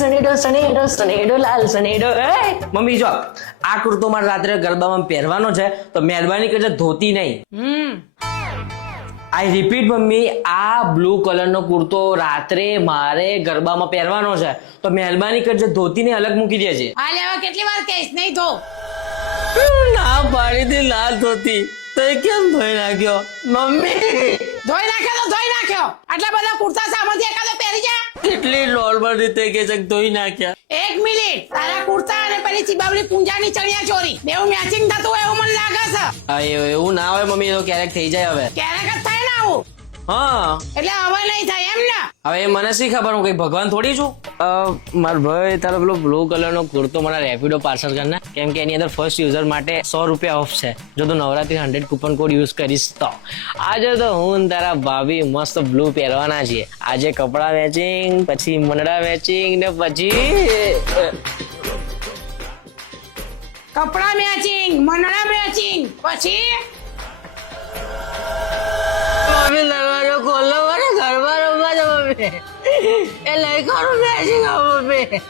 સનેડો સનેડો સનેડો લાલ Sanedo. Mummy જો આ કુર્તો મારે રાત્રે ગરબામાં પહેરવાનો છે તો મહેરબાની કરજો ધોતી નહીં. આઈ રિપીટ મમ્મી, આ બ્લુ કલરનો કુર્તો રાત્રે મારે ગરબામાં પહેરવાનો છે તો મહેરબાની કરજો ધોતીને અલગ મૂકી દેજે. હાલે હવે કેટલી વાર કહીશ નહીં ધો. ના પાડી દી લાલ ધોતી તો એ કેમ ધોઈ નાખ્યો મમ્મી? ધોઈ નાખ્યો તો ધોઈ નાખ્યો. આટલા બધા કુર્તા સામાંથી એકાદો પહેરી જા. કેટલી નોર્મલ રીતે કે છે ધોઈ નાખ્યા. 1 મિનિટ. તારા કુર્તા અને પેલી ચીબાવલી પૂંજાની ચણિયા ચોરી બેવું મેચિંગ થતું હોય એવું મને લાગે છે. એવું ના હોય મમ્મી, તો ક્યારેક થઈ જાય. હવે ક્યારેક જ થાય ને આવું. હા એટલે હવે નહીં થાય એમ ને. હવે એ મને શી ખબર, હું કઈ ભગવાન થોડી છું. મારો ભાઈ તારો પેલો બ્લુ કલરનો કુર્તો મારા રેપિડો પાર્સલ કરના, કેમ કે એની અંદર ફર્સ્ટ યુઝર માટે 100 રૂપિયા ઓફ છે જો તું નવરાત્રી 100 કૂપન કોડ યુઝ કરીશ તો. આજે તો હું ને તારા ભાભી મસ્ત બ્લુ પહેરવાના છીએ. આજે કપડા મેચિંગ, પછી મનડા મેચિંગ ને પછી કપડા મેચિંગ, મનડા મેચિંગ, પછી મમ્મી દરવાજો ખોલો મને ગરબા રમવા છે મમ્મી. એ લઈ ખરું મેચિંગ મમ્મી.